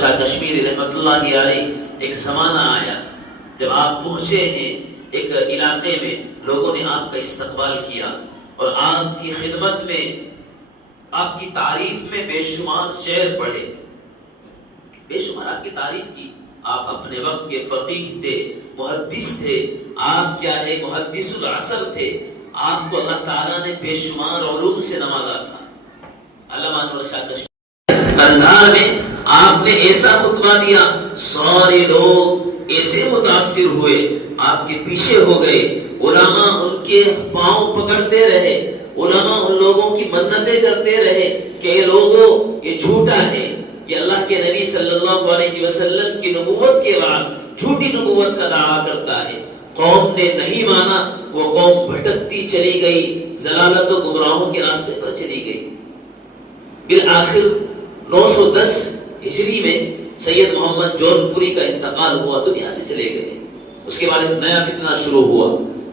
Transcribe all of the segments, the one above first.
شاہ کشمیری رحمۃ اللہ علیہ ایک زمانہ آیا جب آپ پہنچے ہیں ایک علاقے میں، لوگوں نے آپ کا استقبال کیا اور آپ کی خدمت میں، آپ کی تعریف میں بے شمار شعر پڑھے، بے شمار آپ کی تعریف کی۔ آپ اپنے وقت کے فقیہ تھے، محدث تھے، آپ کیا ہے محدث العصر تھے، آپ کو اللہ تعالیٰ نے بے شمار علوم سے نوازا تھا۔ علامہ انور شاہ کشمیری قندھار میں آپ نے ایسا خطبہ دیا، سارے لوگ ایسے متاثر ہوئے، آپ کے پیچھے ہو گئے، علماء ان کے پاؤں پکڑتے رہے، علماء ان لوگوں کی منتیں کرتے رہے کہ یہ لوگوں یہ جھوٹا ہے، یہ اللہ کے نبی صلی اللہ علیہ وسلم کی نبوت کے بعد جھوٹی نبوت کا دعویٰ کرتا ہے۔ قوم نے نہیں مانا، وہ قوم بھٹکتی چلی گئی، ضلالت و گمراہوں کے راستے پر چلی گئی۔ بالآخر 910 ہجری میں سید محمد جون پوری کا انتقال ہوا، دنیا سے چلے گئے۔ اس کے بعد ایک نیا فتنہ شروع ہوا،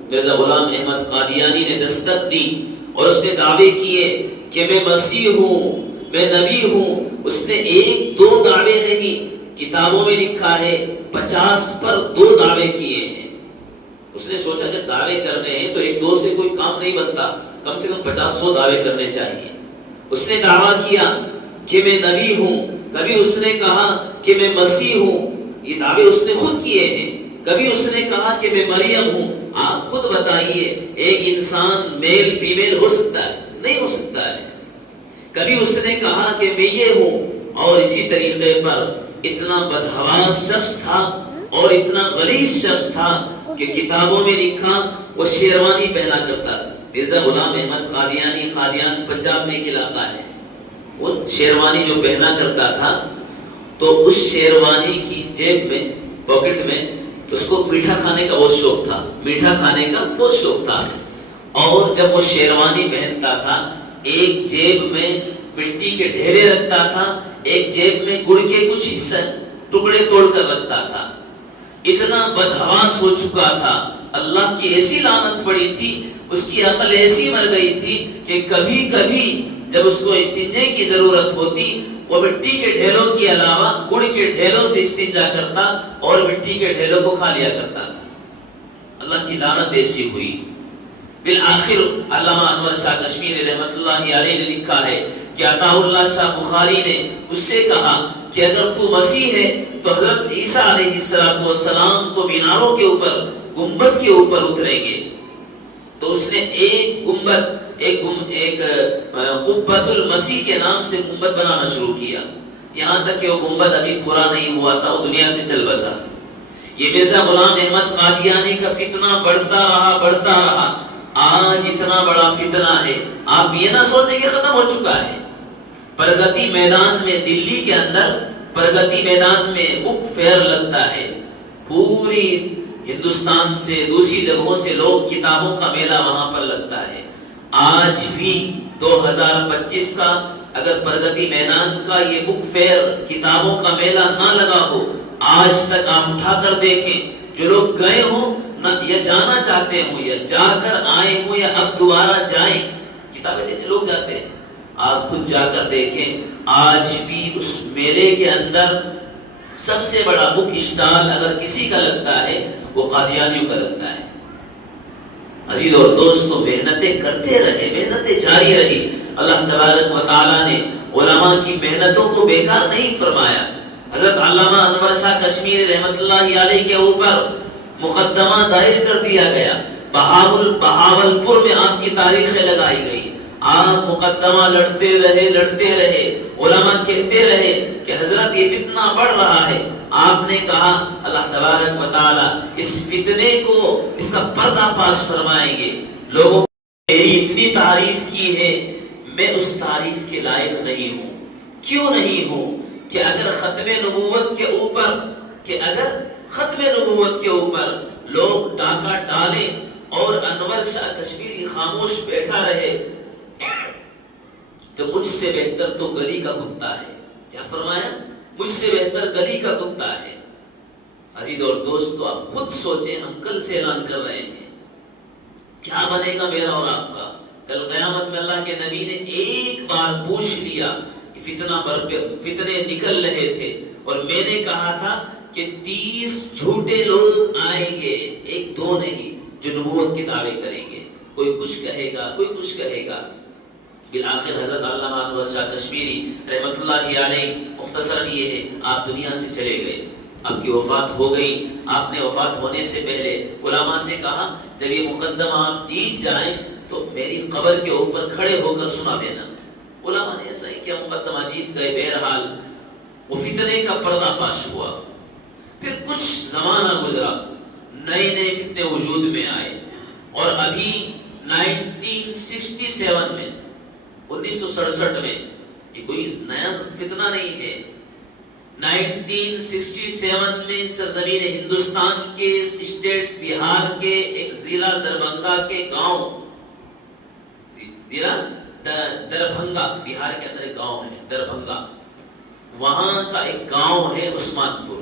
مرزا غلام احمد قادیانی نے دستک دی اور اس نے دعوے کیے کہ میں مسیح ہوں، میں نبی ہوں۔ اس نے ایک دو دعوے نہیں، کتابوں میں لکھا ہے 50 پر 2 دعوے کیے ہیں۔ اس نے سوچا کہ دعوے کرنے ہیں تو ایک دو سے کوئی کام نہیں بنتا، کم سے کم 50-100 دعوے کرنے چاہیے۔ اس نے دعویٰ کیا کہ میں نبی ہوں، کبھی اس نے کہا کہ میں مسیح ہوں، یہ دعوے اس نے خود کیے ہیں۔ کبھی اس نے کہا کہ میں مریم ہوں۔ آپ خود بتائیے ایک انسان میل فیمیل ہو سکتا ہے؟ نہیں ہو سکتا ہے۔ کبھی اس نے کہا کہ میں یہ ہوں، اور اسی طریقے پر اتنا بدحواس شخص تھا اور اتنا غلیظ شخص تھا کہ کتابوں میں لکھا وہ شیروانی پہنا کرتا تھا۔ مرزا غلام احمد قادیانی، قادیان پنجاب میں ایک علاقہ ہے، وہ شیروانی جو پہنا کرتا تھا تو اس شیروانی کی جیب میں، پاکٹ میں اس کو میٹھا کھانے کا بہت شوق تھا، میٹھا کھانے کا بہت شوق تھا، اور جب وہ شیروانی پہنتا تھا ایک جیب میں مٹی کے ڈھیرے رکھتا تھا، ایک جیب میں گڑ کے کچھ حصے ٹکڑے توڑ کر رکھتا تھا۔ اتنا بدحواس ہو چکا تھا، اللہ کی ایسی لعنت پڑی تھی، اس کی عقل ایسی مر گئی تھی کہ کبھی کبھی جب اس کو استنجے کی ضرورت ہوتی وہ مٹی کے ڈھیلوں کے علاوہ گڑ کے ڈھیلوں سے استنجا کرتا اور مٹی کے ڈھیلوں کو کھا لیا کرتا تھا۔ اللہ کی لعنت ایسی ہوئی۔ بالآخر علامہ انور شاہ کشمیری رحمۃ اللہ علیہ نے لکھا ہے کہ عطا اللہ شاہ بخاری نے اس سے کہا کہ اگر تو مسیح ہے تو حضرت عیسیٰ علیہ السلام تو میناروں کے اوپر، گنبد کے اوپر اتریں گے۔ تو اس نے ایک گنبد، ایک قبۃ المسیح کے نام سے گنبد بنانا شروع کیا، یہاں تک کہ وہ گنبد ابھی پورا نہیں ہوا تھا، وہ دنیا سے چل بسا۔ یہ مرزا غلام احمد قادیانی کا فتنہ بڑھتا رہا، آج اتنا بڑا فتنہ ہے، آپ یہ نہ سوچیں کہ ختم ہو چکا ہے۔ پرگتی میدان میں، دلی کے اندر پرگتی میدان میں بک فیئر لگتا ہے، پوری ہندوستان سے، دوسری جگہوں سے لوگ، کتابوں کا میلہ وہاں پر لگتا ہے۔ آج بھی 2025 کا اگر پرگتی میدان کا یہ بک فیئر، کتابوں کا میلہ نہ لگا ہو، آج تک آپ اٹھا کر دیکھیں، جو لوگ گئے ہوں یا جانا چاہتے ہوں یا جا کر آئے ہوں یا اب دوبارہ جائیں، کتابیں لینے لوگ جاتے ہیں، آپ خود جا کر دیکھیں، آج بھی اس میلے کے اندر سب سے بڑا بک اسٹال اگر کسی کا لگتا ہے وہ قادیانیوں کا لگتا ہے۔ عزیز اور دوستو، محنتیں کرتے رہے، محنتیں جاری رہی، اللہ تبارک و تعالیٰ نے علماء کی محنتوں کو بیکار نہیں فرمایا۔ حضرت علامہ انور شاہ کشمیری رحمۃ اللہ علیہ کے اوپر مقدمہ دائر کر دیا گیا، بہاولپور میں آپ کی تاریخیں لگائی گئی، آپ مقدمہ لڑتے رہے، علماء کہتے رہے کہ حضرت یہ فتنہ بڑھ رہا ہے۔ آپ نے کہا اللہ تبارک و تعالیٰ اس فتنے کو، اس کا پردہ فاش فرمائیں گے۔ لوگوں نے میری اتنی تعریف کی ہے، میں اس تعریف کے لائق نہیں ہوں۔ کیوں نہیں ہوں؟ کہ اگر ختم نبوت کے اوپر لوگ ڈاکہ ڈالیں اور انور شاہ کشمیری خاموش بیٹھا رہے تو مجھ سے بہتر تو گلی کا کتا ہے۔ کیا فرمایا؟ مجھ سے بہتر گلی کا کتا ہے۔ عزیز اور دوستو، آپ خود سوچیں، ہم کل سے اعلان کر رہے ہیں، کیا بنے گا میرا اور آپ کا؟ کل قیامت میں اللہ کے نبی نے ایک بار پوچھ لیا، فتنے نکل رہے تھے اور میں نے کہا تھا کہ 30 جھوٹے لوگ آئیں گے، ایک دو نہیں، جو نبوت کے دعوے کریں گے، کوئی کچھ کہے گا، کوئی کچھ کہے گا۔ بالآخر حضرت علامہ انور شاہ کشمیری رحمۃ اللہ علیہ مختصراً یہ ہے، آپ دنیا سے چلے گئے، آپ کی وفات ہو گئی۔ آپ نے وفات ہونے سے پہلے علماء سے کہا جب یہ مقدمہ آپ جیت جائیں تو میری قبر کے اوپر کھڑے ہو کر سنا دینا۔ علماء نے ایسا ہی کیا، مقدمہ جیت گئے۔ بہرحال وہ فتنے کا پردہ پاش ہوا۔ پھر کچھ زمانہ گزرا، نئے نئے فتنے وجود میں آئے، اور ابھی 1967 میں 1967 میں، یہ کوئی نیا فتنہ نہیں ہے، 1967 میں سرزمین ہندوستان کے اسٹیٹ بہار کے ایک ضلع دربھنگا کے گاؤں، ضلع دربھنگا بہار کے اندر ایک گاؤں ہے دربھنگا، وہاں کا ایک گاؤں ہے عثمان پور،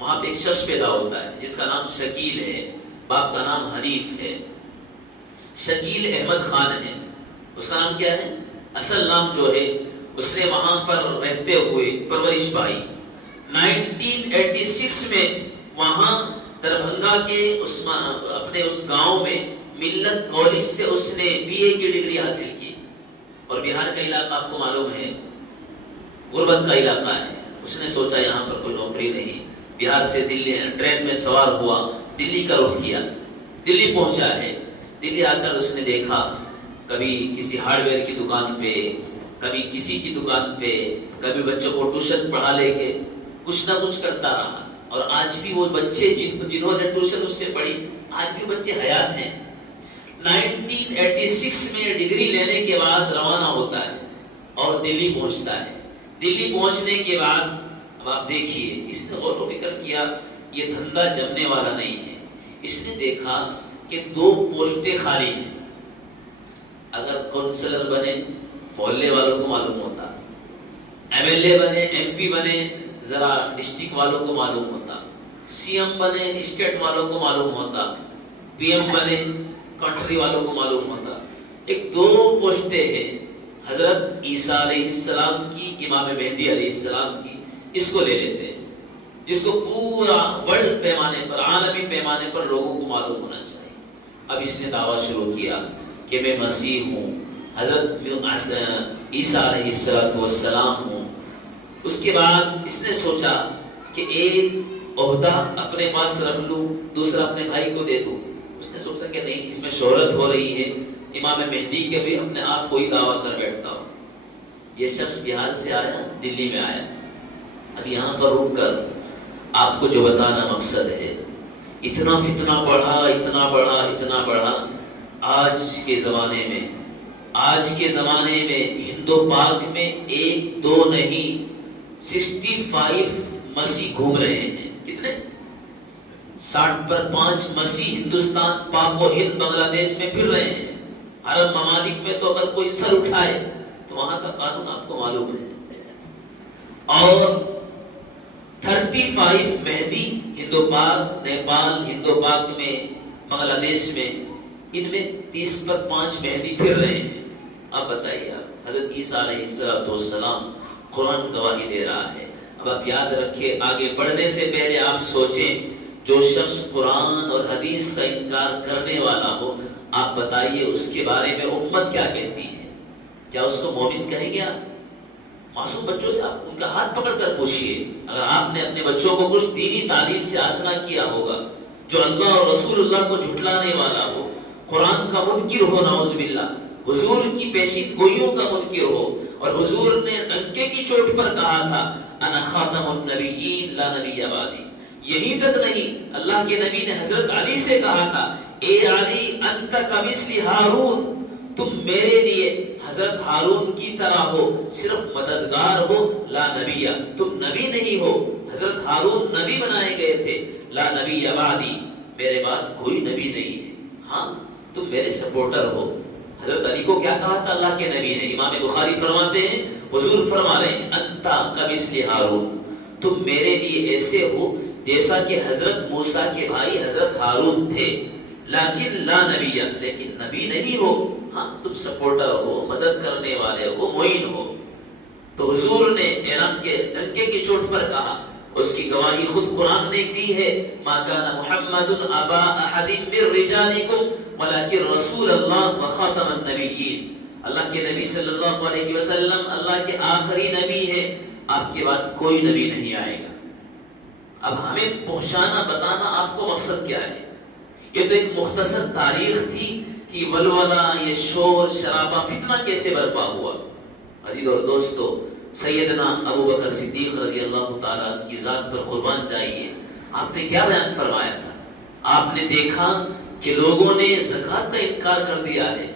وہاں پہ ایک شخص پیدا ہوتا ہے جس کا نام شکیل ہے، باپ کا نام حنیف ہے، شکیل احمد خان ہے، اس کا نام کیا ہے، اصل نام جو ہے، اس نے وہاں پر رہتے ہوئے پرورش پائی۔ 1986 میں وہاں دربھنگا کے اپنے اس گاؤں میں ملت کالج سے اس نے BA کی ڈگری حاصل کی، اور بہار کا علاقہ آپ کو معلوم ہے غربت کا علاقہ ہے، اس نے سوچا یہاں پر کوئی نوکری نہیں، بہار سے دلی ٹرین میں سوار ہوا، دلی کا رخ کیا، دلی پہنچا ہے۔ دلی آ کر اس نے دیکھا کبھی کسی ہارڈ ویئر کی دکان پہ، کبھی کسی کی دکان پہ، کبھی بچوں کو ٹیوشن پڑھا لے کے کچھ نہ کچھ کرتا رہا، اور آج بھی وہ بچے جنہوں نے ٹیوشن اس سے پڑھی آج بھی بچے حیات ہیں۔ 1986 میں ڈگری لینے کے بعد روانہ ہوتا ہے اور دلی پہنچتا ہے۔ دلی پہنچنے کے بعد اب آپ دیکھیے، اس نے غور و فکر کیا یہ دھندا جمنے والا نہیں ہے۔ اس نے دیکھا کہ 2 پوسٹیں خالی ہیں، اگر کونسلر بنے محلے والوں کو معلوم ہوتا، MLA بنے MP بنے ذرا ڈسٹرکٹ والوں کو معلوم ہوتا، CM بنے اسٹیٹ والوں کو معلوم ہوتا، PM بنے کنٹری والوں کو معلوم ہوتا۔ ایک 2 پوسٹیں ہیں، حضرت عیسیٰ علیہ السلام کی، امام مہدی علیہ السلام کی، اس کو لے لیتے ہیں، جس کو پورا ورلڈ پیمانے پر، عالمی پیمانے پر لوگوں کو معلوم ہونا چاہیے۔ اب اس نے دعویٰ شروع کیا کہ میں مسیح ہوں، حضرت عیسیٰ علیہ السلام ہوں۔ اس کے بعد اس نے سوچا کہ ایک عہدہ اپنے پاس رکھ لوں، دوسرا اپنے بھائی کو دے دوں۔ اس نے سوچا کہ نہیں، اس میں شہرت ہو رہی ہے، امام مہدی کے بھی اپنے آپ کو ہی دعویٰ کر بیٹھتا ہوں۔ یہ شخص بہار سے آیا، دلی میں آیا۔ اب یہاں پر رک کر آپ کو جو بتانا مقصد ہے، اتنا فتنہ بڑھا، اتنا بڑھا، اتنا بڑھا، آج کے زمانے میں ہند و پاک میں 1-2 نہیں 65 مسیح گھوم رہے ہیں۔ کتنے؟ 60 پر 5 مسیح ہندوستان، پاک و ہند، بنگلہ دیش میں پھر رہے ہیں۔ عرب ممالک میں تو اگر کوئی سر اٹھائے تو وہاں کا قانون آپ کو معلوم ہے، اور 35 مہدی ہند و پاک، نیپال، ہند و پاک میں، بنگلہ دیش میں، ان میں 30 پر 5 مہدی پھر رہے ہیں۔ اب بتائیے، حضرت عیسیٰ علیہ السلام قرآن گواہی دے رہا ہے۔ اب آپ یاد رکھیں، آگے بڑھنے سے پہلے آپ سوچیں، جو شخص قرآن اور حدیث کا انکار کرنے والا ہو، آپ بتائیے اس کے بارے میں امت کیا کہتی ہے؟ کیا اس کو مومن کہیں گے آپ؟ معصوم بچوں سے آپ ان کا ہاتھ پکڑ کر پوچھئے، اگر آپ نے اپنے بچوں کو کچھ دینی تعلیم سے آشنا کیا ہوگا، جو اللہ اور رسول اللہ کو جھٹلانے والا ہو، قرآن کا منکر ہو، نعوذ باللہ، حضور کی پیشین گوئیوں کا منکر ہو، اور حضور نے ڈنکے کی چوٹ پر کہا تھا انا خاتم النبیین لا نبی بعدی، یہی تک نہیں، اللہ کے نبی نے حضرت علی سے کہا تھا اے علی انت کمثل ہارون، تم میرے لیے حضرت ہارون کی طرح ہو، صرف مددگار ہو، لا نبی، تم نبی نہیں ہو۔ حضرت ہارون نبی بنائے گئے تھے، لا نبی بعدی، میرے بعد کوئی نبی نہیں ہے، ہاں تم میرے سپورٹر ہو۔ حضرت علی کو کیا کہا تھا اللہ کے نبی نے؟ امام بخاری فرماتے ہیں، حضور فرما رہے ہیں انتا کمثل ہارون، تم میرے لیے ایسے ہو جیسا کہ حضرت موسیٰ کے بھائی حضرت ہارون تھے، لیکن لا نبی، لیکن نبی نہیں ہو، ہاں تم سپورٹر ہو، مدد کرنے والے ہو، معین ہو۔ تو حضور نے اعلان کے ڈنکے کی چوٹ پر کہا، اس کی گواہی خود قرآن نے دی ہے، ما کان محمد ابا احد من رجالکم ولکن رسول اللہ وخاتم النبیین، اللہ کے نبی صلی اللہ علیہ وسلم اللہ کے آخری نبی ہے، آپ کے بعد کوئی نبی نہیں آئے گا۔ اب ہمیں پہنچانا بتانا آپ کو مقصد کیا ہے؟ یہ تو ایک مختصر تاریخ تھی کہ ولولہ، یہ شور شرابہ، فتنہ کیسے برپا ہوا۔ عزیز اور دوستو، سیدنا ابو بکر صدیق رضی اللہ تعالیٰ کی ذات پر قربان جائیے، آپ نے کیا بیان فرمایا تھا؟ آپ نے دیکھا کہ لوگوں نے زکوٰۃ کا انکار کر دیا ہے،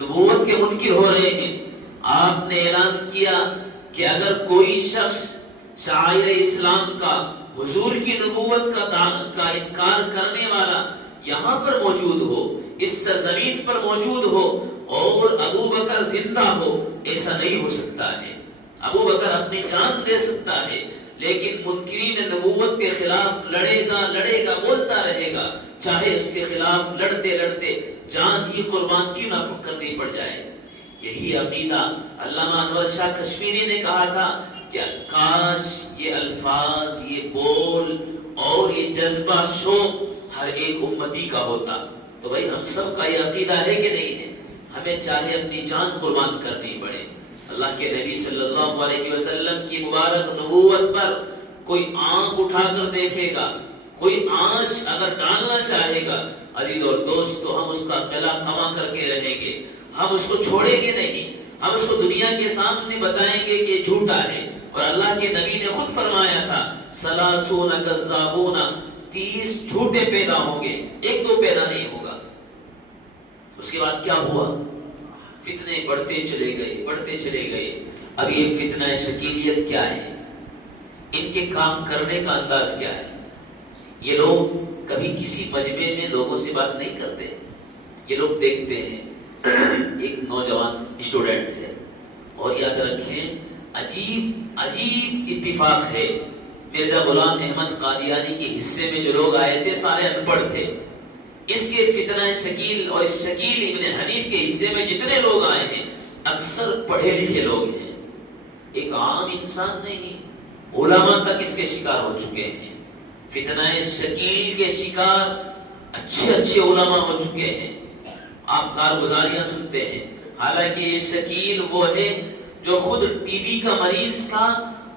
نبوت کے منکر ہو رہے ہیں۔ آپ نے اعلان کیا کہ اگر کوئی شخص شعائر اسلام کا، حضور کی نبوت کا انکار کرنے والا یہاں پر موجود ہو، اس سرزمین پر موجود ہو، اور ابو بکر زندہ ہو، ایسا نہیں ہو سکتا ہے۔ ابو بکر اپنی جان دے سکتا ہے، لیکن منکرین نبوت کے خلاف لڑے گا، بولتا رہے گا، چاہے اس کے خلاف لڑتے لڑتے جان ہی قربان کی نہ کرنی پڑ جائے۔ یہی عقیدہ علامہ انور شاہ کشمیری نے کہا تھا کہ کاش یہ الفاظ، یہ بول اور یہ جذبہ، شوق ہر ایک امتی کا ہوتا۔ تو بھائی ہم سب کا یہ عقیدہ ہے کہ نہیں ہے؟ ہمیں چاہے اپنی جان قربان کرنی پڑے، اللہ کے نبی صلی اللہ علیہ وسلم کی مبارک نبوت پر کوئی آنکھ اٹھا کر دیکھے گا، کوئی آنچ اگر ڈالنا چاہے گا، عزیز اور دوستو، ہم اس کا گلا کما کر کے رہیں گے، ہم اس کو چھوڑیں گے نہیں، ہم اس کو دنیا کے سامنے بتائیں گے کہ جھوٹا ہے۔ اور اللہ کے نبی نے خود فرمایا تھا، سلاسون کذابون، 30 جھوٹے پیدا ہوں گے، ایک دو پیدا نہیں ہوگا۔ اس کے بعد کیا ہوا؟ فتنے بڑھتے چلے گئے۔ اب یہ فتنہ شکیلیت کیا ہے؟ ان کے کام کرنے کا انداز کیا ہے؟ یہ لوگ کبھی کسی مجمع میں لوگوں سے بات نہیں کرتے۔ یہ لوگ دیکھتے ہیں ایک نوجوان اسٹوڈنٹ ہے، اور یاد رکھیں عجیب اتفاق ہے، مرزا غلام احمد قادیانی کے حصے میں جو لوگ آئے تھے سارے ان پڑھ تھے۔ اس کے فتنہ شکیل اور شکیل ابن حنیف کے حصے میں جتنے لوگ آئے ہیں اکثر پڑھے لکھے لوگ ہیں، ایک عام انسان نہیں، علماء تک اس کے شکار ہو چکے ہیں۔ فتنہ شکیل کے شکار اچھے علماء ہو چکے ہیں۔ آپ کارگزاریاں سنتے ہیں، حالانکہ یہ شکیل وہ ہے جو خود ٹی بی کا مریض تھا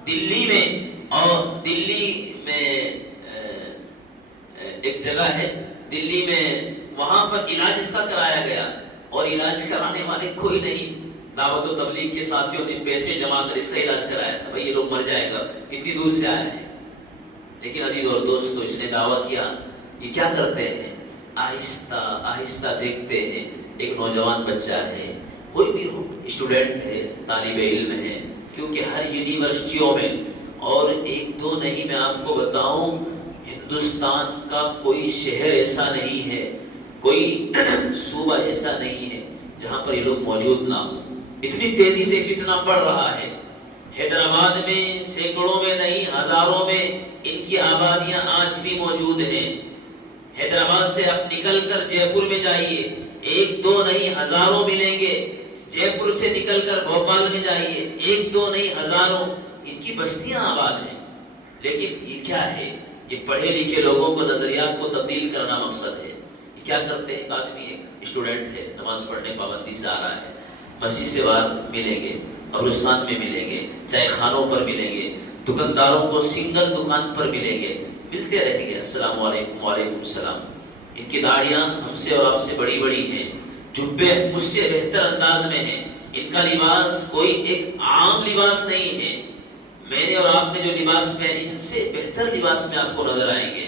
دلی میں، اور دلی میں ایک جگہ ہے دلی میں، وہاں پر علاج اس کا کرایا گیا، اور علاج کرانے والے کوئی نہیں، دعوت و تبلیغ کے ساتھیوں نے پیسے جمع کر اس کا علاج کرایا تھا، بھائی یہ لوگ مر جائے گا، اتنی دور سے آئے ہیں۔ لیکن عزیز اور دوستو، اس نے دعویٰ کیا، یہ کیا کرتے ہیں؟ آہستہ دیکھتے ہیں، ایک نوجوان بچہ ہے، کوئی بھی ہو، اسٹوڈنٹ ہے، طالب علم ہے، کیونکہ ہر یونیورسٹیوں میں، اور ایک دو نہیں، میں آپ کو بتاؤں، ہندوستان کا کوئی شہر ایسا نہیں ہے، کوئی صوبہ ایسا نہیں ہے جہاں پر یہ لوگ موجود نہ ہو۔ اتنی تیزی سے فتنہ پڑ رہا ہے۔ حیدرآباد میں سینکڑوں میں نہیں، ہزاروں میں ان کی آبادیاں آج بھی موجود ہیں۔ حیدرآباد سے آپ نکل کر جے پور میں جائیے، ایک دو نہیں ہزاروں ملیں گے۔ جے پور سے نکل کر بھوپال میں جائیے، ایک دو نہیں ہزاروں، ان کی بستیاں آباد ہیں۔ لیکن یہ کیا ہے؟ یہ پڑھے لکھے لوگوں کو نظریات کو تبدیل کرنا مقصد ہے۔ یہ کیا کرتے ہیں؟ ایک آدمی، ایک اسٹوڈنٹ ہے، نماز پڑھنے پابندی سے آ رہا ہے، مسجد سے باہر ملیں گے، قبرستان میں ملیں گے، چائے خانوں پر ملیں گے، دکانداروں کو سنگل دکان پر ملیں گے، ملتے رہیں گے، السلام علیکم، وعلیکم السلام۔ ان کی داڑیاں ہم سے اور آپ سے بڑی ہیں، جبے مجھ سے بہتر انداز میں ہیں، ان کا لباس کوئی ایک عام لباس نہیں ہے، میں نے اور آپ نے جو لباس پہنے ان سے بہتر لباس میں آپ کو نظر آئیں گے۔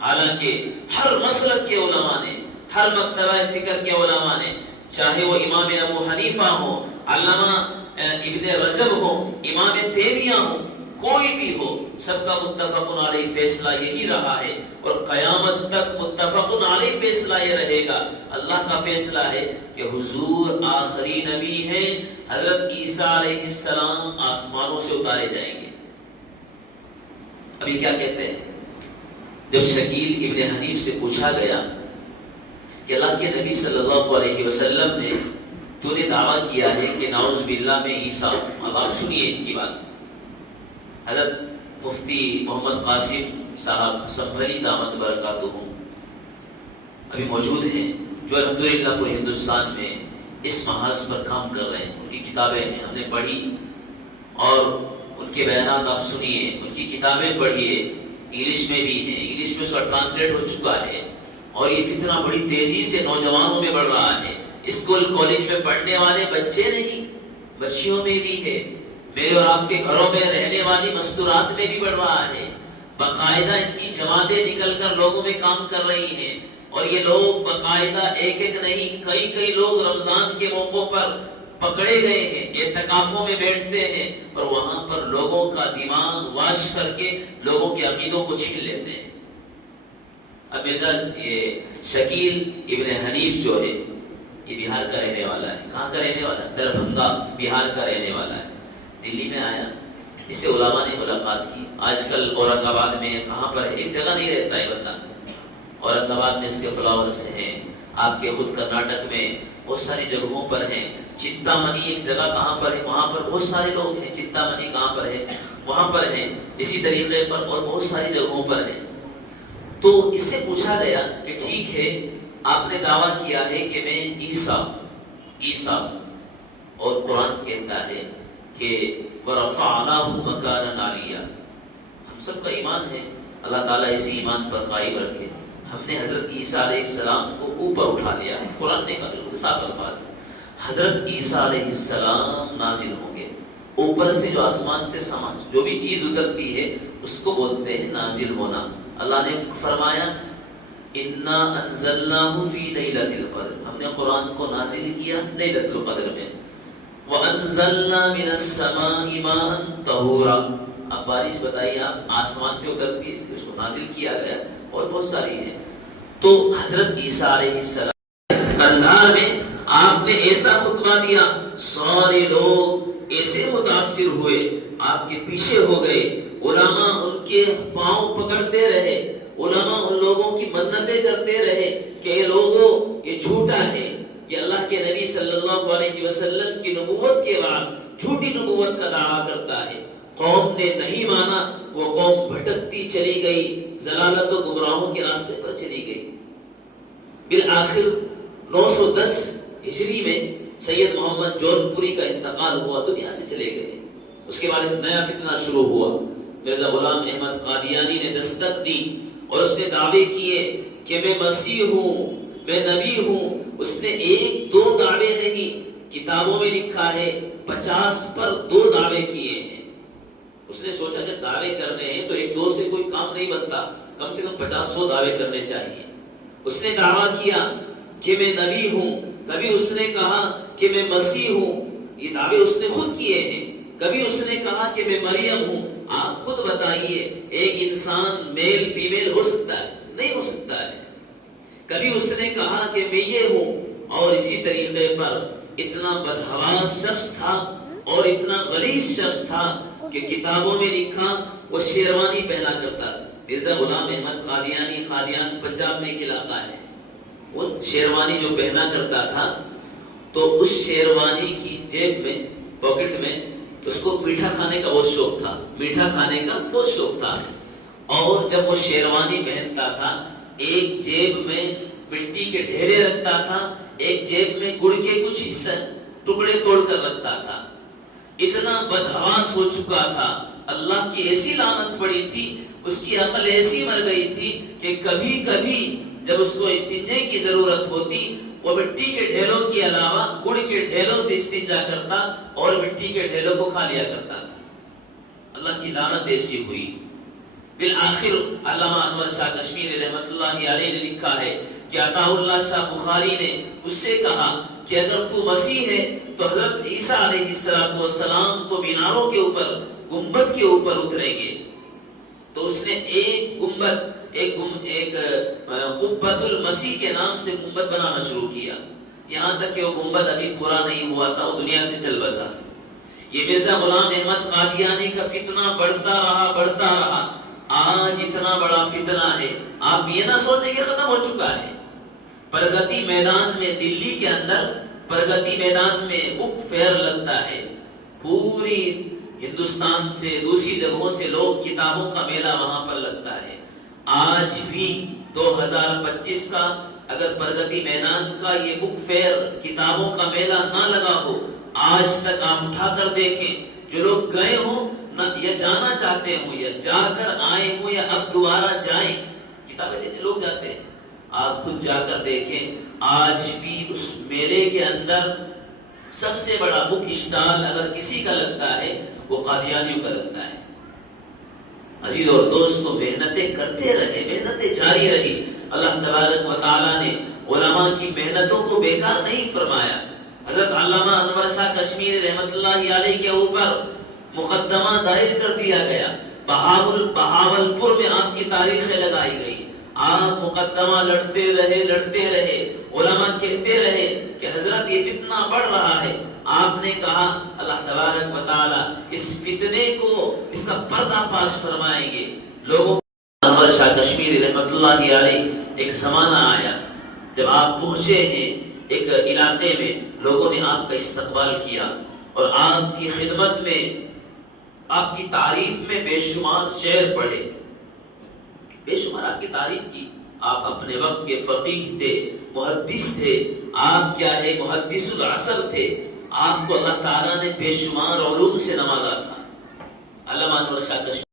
حالانکہ ہر مسلک کے علماء نے، ہر مکتبہ فکر کے علماء نے، چاہے وہ امام ابو حنیفہ ہو، علامہ ابن رجب ہو، امام تیمیہ ہو، کوئی بھی ہو، سب کا متفق علیہ فیصلہ یہی رہا ہے، اور قیامت تک متفق علیہ فیصلہ یہ رہے گا۔ اللہ کا فیصلہ ہے کہ حضور آخری نبی ہیں، حضرت عیسیٰ علیہ السلام آسمانوں سے اتارے جائیں گے۔ ابھی کیا کہتے ہیں؟ جب شکیل ابن حنیف سے پوچھا گیا کہ اللہ کے نبی صلی اللہ علیہ وسلم نے تو نے دعویٰ کیا ہے کہ نعوذ باللہ میں عیسیٰ، اب آپ سنیے ان کی بات. حضرت مفتی محمد قاسم صاحب سنبھلی دامت برکاتہم ابھی موجود ہیں، جو الحمدللہ پورے ہندوستان میں اس محاذ پر کام کر رہے ہیں. ان کی کتابیں ہیں، ہم نے پڑھی اور ان کے بیانات آپ سنیے، ان کی کتابیں پڑھیے، انگلش میں بھی ہیں، انگلش میں اس کا ٹرانسلیٹ ہو چکا ہے. اور یہ فتنہ بڑی تیزی سے نوجوانوں میں بڑھ رہا ہے. اسکول کالج میں پڑھنے والے بچے نہیں، بچیوں میں بھی ہے، میرے اور آپ کے گھروں میں رہنے والی مستورات میں بھی بڑھ رہا ہے. باقاعدہ ان کی جماعتیں نکل کر لوگوں میں کام کر رہی ہیں، اور یہ لوگ باقاعدہ ایک ایک نہیں، کئی لوگ رمضان کے موقعوں پر پکڑے گئے ہیں، اعتکافوں میں بیٹھتے ہیں اور وہاں پر لوگوں کا دماغ واش کر کے لوگوں کے عقیدوں کو چھین لیتے ہیں. اب مرزا شکیل ابن حنیف جو ہے یہ بہار کا رہنے والا ہے. کہاں کا رہنے والا ہے؟ دربھنگا بہار کا رہنے والا ہے. دلی میں آیا، اس سے علماء نے ملاقات کی. آج کل اورنگ آباد میں کہاں پر ہے، ایک جگہ نہیں رہتا ہے بندہ. اورنگ آباد میں اس کے فلاورز ہیں، آپ کے خود کرناٹک میں بہت ساری جگہوں پر ہیں. چنتا منی ایک جگہ کہاں پر ہے، وہاں پر بہت سارے لوگ ہیں. چنتا منی کہاں پر ہے، وہاں پر ہیں. اسی طریقے پر اور بہت ساری جگہوں پر ہیں. تو اس سے پوچھا گیا کہ ٹھیک ہے، آپ نے دعویٰ کیا ہے کہ میں عیسیٰ، اور قرآن کہتا ہے کہ وَرَفَعْنَاهُ مَكَانًا عَلِيًّا. ہم سب کا ایمان ہے، اللہ تعالیٰ اسی ایمان پر قائم رکھے. ہم نے حضرت عیسیٰ علیہ السلام کو اوپر اٹھا لیا ہے. قرآن نے کہا، بالکل صاف الفاظ، حضرت عیسیٰ علیہ السلام نازل ہوں گے. اوپر سے جو آسمان سے سمجھ جو بھی چیز اترتی ہے اس کو بولتے ہیں نازل ہونا. اللہ نے فرمایا اِنَّا أَنزَلْنَاهُ فِي لَيْلَةِ الْقَدْرِ، ہم نے قرآن کو نازل کیا لیلۃ القدر میں. وَأَنزَلْنَا مِنَ السَّمَاءِ مَاءً طَهُورًا، اب بارش بتائیے آپ آسمان سے اترتی ہے، اس کو نازل کیا گیا. اور بہت ساری ہیں. تو حضرت عیسیٰ علیہ السلام قندھار میں آپ نے ایسا خطبہ دیا، سارے لوگ ایسے متاثر ہوئے، آپ کے پیچھے ہو گئے. علماء ان کے پاؤں پکڑتے رہے، علماء ان لوگوں کی منتیں کرتے رہے کہ یہ لوگوں یہ جھوٹا ہے، یہ اللہ کے نبی صلی اللہ علیہ وسلم کی نبوت کے بعد جھوٹی نبوت کا دعویٰ کرتا ہے. قوم نے نہیں مانا، وہ قوم بھٹکتی چلی گئی، ضلالت و گمراہوں کے راستے پر چلی گئی. بالآخر 910 ہجری میں سید محمد جون پوری کا انتقال ہوا، دنیا سے چلے گئے. اس کے بعد ایک نیا فتنہ شروع ہوا. مرزا غلام احمد قادیانی نے دستک دی اور اس نے دعوے کیے کہ میں مسیح ہوں، میں نبی ہوں. اس نے ایک دو دعوے نہیں، کتابوں میں لکھا ہے 50 پر 2 دعوے کیے ہیں. اس نے سوچا کہ دعوے کرنے ہیں تو ایک دو سے کوئی کام نہیں بنتا، کم سے کم 50-100 دعوے کرنے چاہیے. اس نے دعویٰ کیا کہ میں نبی ہوں، کبھی اس نے کہا کہ میں مسیح ہوں، یہ دعوے اس نے خود کیے ہیں. کبھی اس نے کہا کہ میں مریم ہوں. آپ خود بتائیے ایک انسان میل فیمیل ہو سکتا ہے؟ نہیں ہو سکتا ہے. کبھی اس نے کہا کہ میں یہ ہوں. اور اسی طریقے پر اتنا بدحواس شخص تھا اور اتنا غلیظ شخص تھا کہ کتابوں میں لکھا وہ شیروانی پہنا کرتا تھا. مرزا غلام احمد قادیانی، قادیان پنجاب میں ایک علاقہ ہے، وہ شیروانی جو پہنا کرتا تھا تو اس شیروانی کی جیب میں پاکٹ میں اس کو میٹھا کھانے کا بہت شوق تھا، میٹھا کھانے کا بہت شوق تھا. اور جب وہ شیروانی پہنتا تھا ایک جیب میں مٹی کے ڈھیرے رکھتا تھا، ایک جیب میں گڑ کے کچھ حصے ٹکڑے توڑ کر رکھتا تھا. اتنا بدحواس ہو چکا تھا، اللہ کی ایسی لعنت پڑی تھی، اس کی عقل ایسی مر گئی تھی کہ کبھی کبھی جب اس کو استنجے کی ضرورت ہوتی وہ مٹی کے ڈھیلوں کے علاوہ گڑ کے ڈھیلوں سے استنجا کرتا اور مٹی کے ڈھیلوں کو کھا لیا کرتا تھا. اللہ کی لعنت ایسی ہوئی. بالآخر علامہ انور شاہ کشمیری رحمت اللہ علیہ نے لکھا ہے کہ عطا اللہ شاہ بخاری نے اس سے کہا کہ اگر تو مسیح ہے تو حضرت عیسیٰ علیہ السلام تو میناروں کے اوپر گنبد کے اوپر اتریں گے. تو اس نے ایک گنبد، ایک قبۃ المسیح کے نام سے گنبد بنانا شروع کیا. یہاں تک کہ وہ گنبد ابھی پورا نہیں ہوا تھا، وہ دنیا سے چل بسا. یہ مرزا غلام احمد قادیانی کا فتنہ بڑھتا رہا. آج اتنا بڑا فتنہ ہے، آپ یہ نہ سوچیں کہ ختم ہو چکا ہے. پرگتی میدان میں دلی کے اندر پرگتی میدان میں بک فیئر لگتا ہے، پوری ہندوستان سے دوسری جگہوں سے لوگ کتابوں کا میلہ وہاں پر لگتا ہے۔ آج بھی 2025 کا اگر پرگتی میدان کا یہ بک فیئر کتابوں کا میلہ نہ لگا ہو، آج تک آپ اٹھا کر دیکھیں، جو لوگ گئے ہوں یا جانا چاہتے ہوں یا جا کر آئے ہوں یا اب دوبارہ جائیں، کتابیں لینے لوگ جاتے ہیں، آپ خود جا کر دیکھیں، آج بھی اس میلے کے اندر سب سے بڑا بک اسٹال اگر کسی کا لگتا ہے وہ قادیانیوں کا لگتا ہے۔ عزیز اور دوستو، محنتیں کرتے رہے، محنتیں جاری رہی۔ اللہ تبارک و تعالیٰ نے علماء کی محنتوں کو بیکار نہیں فرمایا۔ حضرت علامہ انور شاہ کشمیری رحمت اللہ علیہ کے اوپر مقدمہ دائر کر دیا گیا، بہاولپور میں آپ کی تاریخیں لگائی گئی، آپ مقدمہ لڑتے رہے، علماء کہتے رہے کہ حضرت یہ فتنہ بڑھ رہا ہے۔ آپ نے کہا اللہ تبارک و تعالی اس فتنے کو، اس کا پردہ فاش فرمائیں گے۔ لوگوں انور شاہ کشمیری رحمت اللہ علیہ ایک زمانہ آیا جب آپ پہنچے ہیں ایک علاقے میں، لوگوں نے آپ کا استقبال کیا اور آپ کی خدمت میں، آپ کی تعریف میں بے شمار شعر پڑھے، بے شمار آپ کی تعریف کی۔ آپ اپنے وقت کے فقیہ تھے، محدث تھے، آپ کیا ہے محدث العصر تھے، آپ کو اللہ تعالیٰ نے بے شمار علوم سے نوازا تھا۔ علامہ انور شاہ کشمیری